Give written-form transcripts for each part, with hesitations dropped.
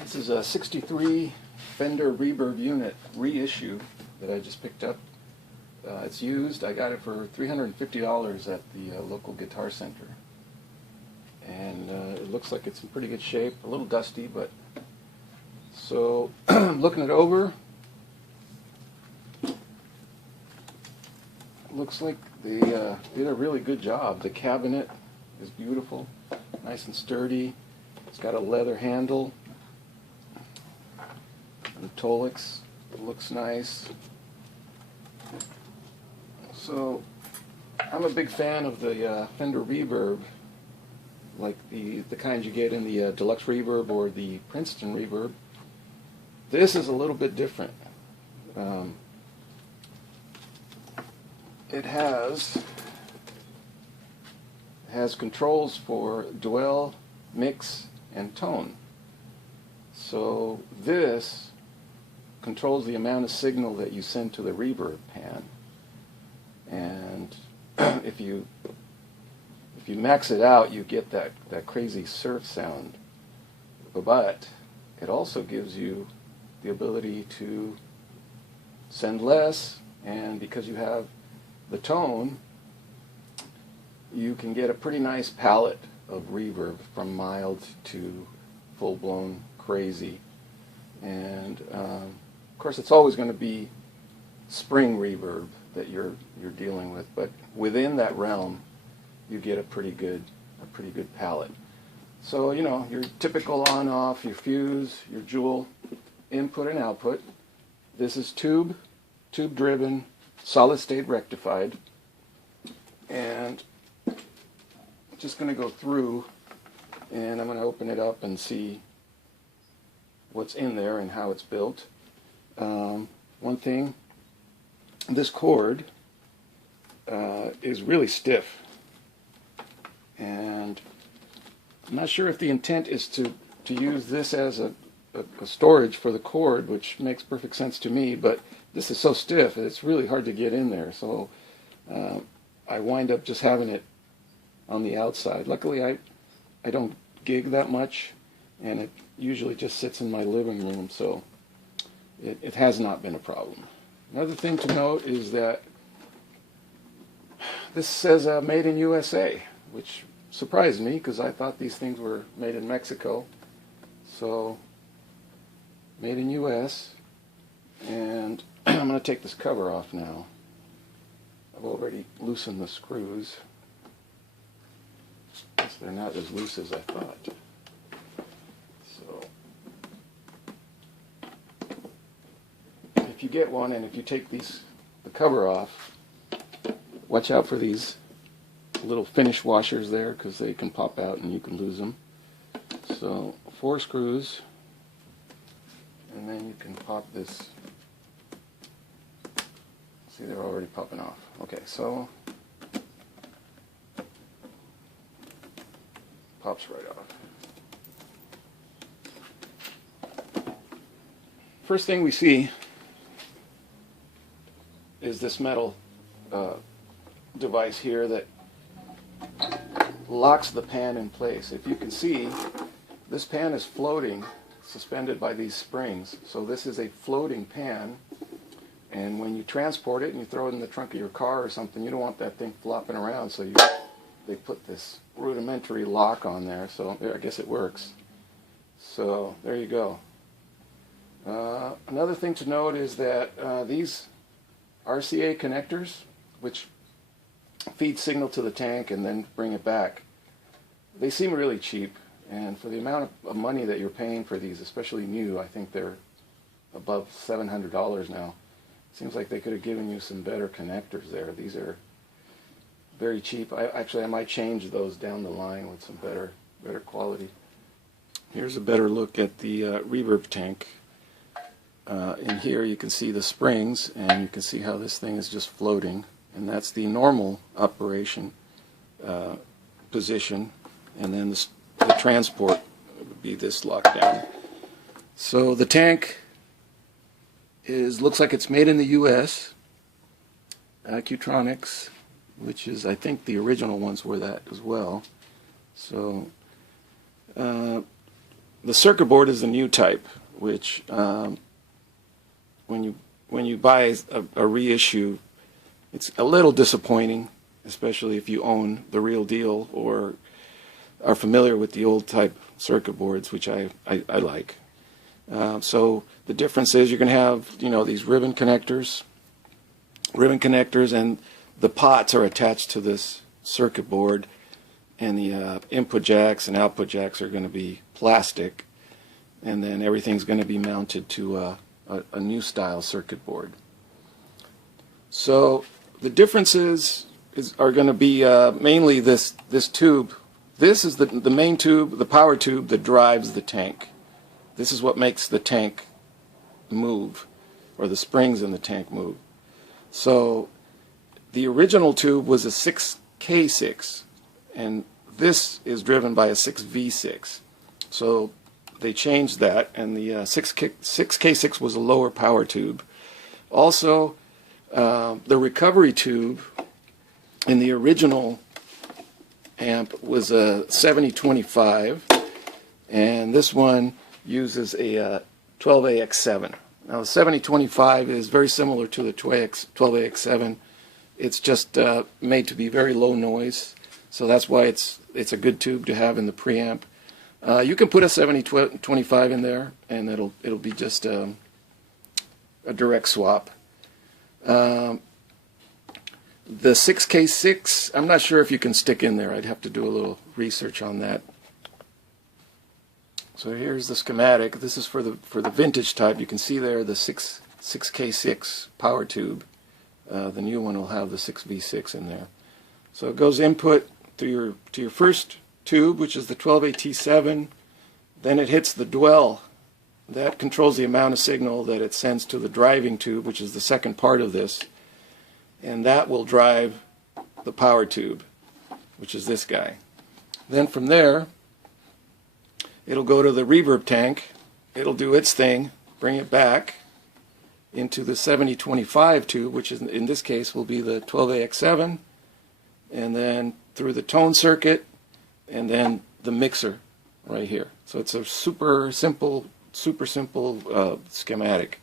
This is a 63 Fender Reverb unit reissue that I just picked up. It's used. I got it for $350 at the local guitar center. And it looks like it's in pretty good shape. A little dusty, but... So, looking it over, looks like they did a really good job. The cabinet is beautiful, nice and sturdy. It's got a leather handle. The Tolix looks nice. So I'm a big fan of the Fender Reverb, like the kind you get in the Deluxe Reverb or the Princeton Reverb. This is a little bit different. It has controls for dwell, mix, and tone. So this controls the amount of signal that you send to the reverb pan. And if you max it out, you get that crazy surf sound. But it also gives you the ability to send less, and because you have the tone, you can get a pretty nice palette of reverb from mild to full-blown crazy. And of course, it's always going to be spring reverb that you're dealing with, but within that realm, you get a pretty good palette. So you know, your typical on-off, your fuse, your jewel, input and output. This is tube-driven, solid-state rectified, and I'm just going to go through, and I'm going to open it up and see what's in there and how it's built. One thing, this cord is really stiff, and I'm not sure if the intent is to use this as a storage for the cord, which makes perfect sense to me, but this is so stiff it's really hard to get in there, so I wind up just having it on the outside. Luckily I don't gig that much, and it usually just sits in my living room, so it has not been a problem. Another thing to note is that this says made in USA, which surprised me because I thought these things were made in Mexico. So made in US, and I'm going to take this cover off now. I've already loosened the screws, so they're not as loose as I thought. So if you get one and if you take the cover off, watch out for these little finish washers there, because they can pop out and you can lose them. So 4 screws, and then you can pop this. See, they're already popping off. Okay, so pops right off. First thing we see is this metal device here that locks the pan in place. If you can see, this pan is floating, suspended by these springs. So this is a floating pan, and when you transport it and you throw it in the trunk of your car or something, you don't want that thing flopping around, so they put this rudimentary lock on there. So I guess it works. So there you go. Another thing to note is that these Rca connectors, which feed signal to the tank and then bring it back, they seem really cheap, and for the amount of money that you're paying for these, especially new, I think they're above $700 now. Seems like they could have given you some better connectors there. These are very cheap. I might change those down the line with some better quality. Here's a better look at the Reverb Tank. In here you can see the springs, and you can see how this thing is just floating, and that's the normal operation position, and then the transport would be this lockdown. So the tank looks like it's made in the US. Accutronics, which is, I think the original ones were that as well. So the circuit board is the new type, which when you buy a reissue, it's a little disappointing, especially if you own the real deal or are familiar with the old type circuit boards, which I like. So the difference is you're going to have, you know, these ribbon connectors, and the pots are attached to this circuit board, and the input jacks and output jacks are going to be plastic, and then everything's going to be mounted to a new style circuit board. So the differences are going to be mainly this tube. This is the main tube, the power tube that drives the tank. This is what makes the tank move, or the springs in the tank move. So the original tube was a 6K6, and this is driven by a 6V6. So they changed that, and the 6K6 was a lower power tube. Also, the recovery tube in the original amp was a 7025, and this one uses a 12AX7. Now the 7025 is very similar to the 12AX7. It's just made to be very low noise, so that's why it's a good tube to have in the preamp. You can put a 7025 in there, and it'll be just a direct swap. The 6K6, I'm not sure if you can stick in there. I'd have to do a little research on that. So here's the schematic. This is for the vintage type. You can see there the 6K6 power tube. The new one will have the 6V6 in there. So it goes input to your first tube, which is the 12AT7. Then it hits the dwell. That controls the amount of signal that it sends to the driving tube, which is the second part of this. And that will drive the power tube, which is this guy. Then from there, it'll go to the reverb tank. It'll do its thing, bring it back into the 7025 tube, which is, in this case will be the 12AX7, and then through the tone circuit, and then the mixer right here. So it's a super simple schematic.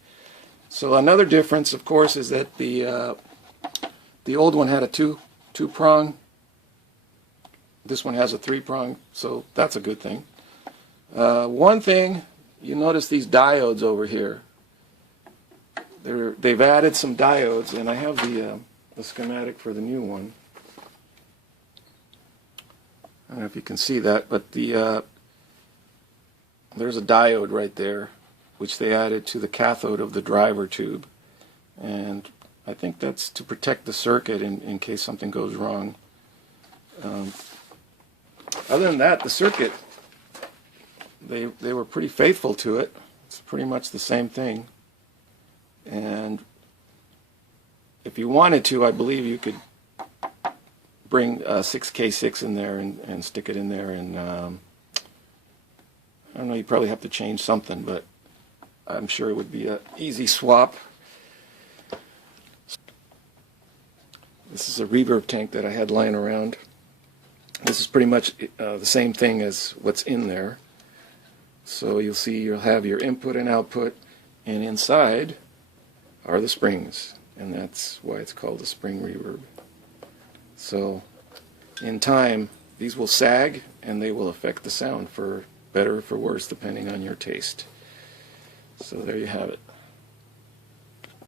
So another difference, of course, is that the old one had a two-prong. This one has a three-prong, so that's a good thing. One thing, you notice these diodes over here. They've added some diodes, and I have the schematic for the new one. I don't know if you can see that, but there's a diode right there, which they added to the cathode of the driver tube, and I think that's to protect the circuit in case something goes wrong. Other than that, the circuit, they were pretty faithful to it. It's pretty much the same thing. And if you wanted to, I believe you could bring a 6K6 in there and stick it in there, and I don't know, you probably have to change something, but I'm sure it would be an easy swap. This is a reverb tank that I had lying around. This is pretty much the same thing as what's in there. So you'll see you'll have your input and output, and inside are the springs, and that's why it's called a spring reverb. So in time, these will sag, and they will affect the sound for better or for worse, depending on your taste. So there you have it.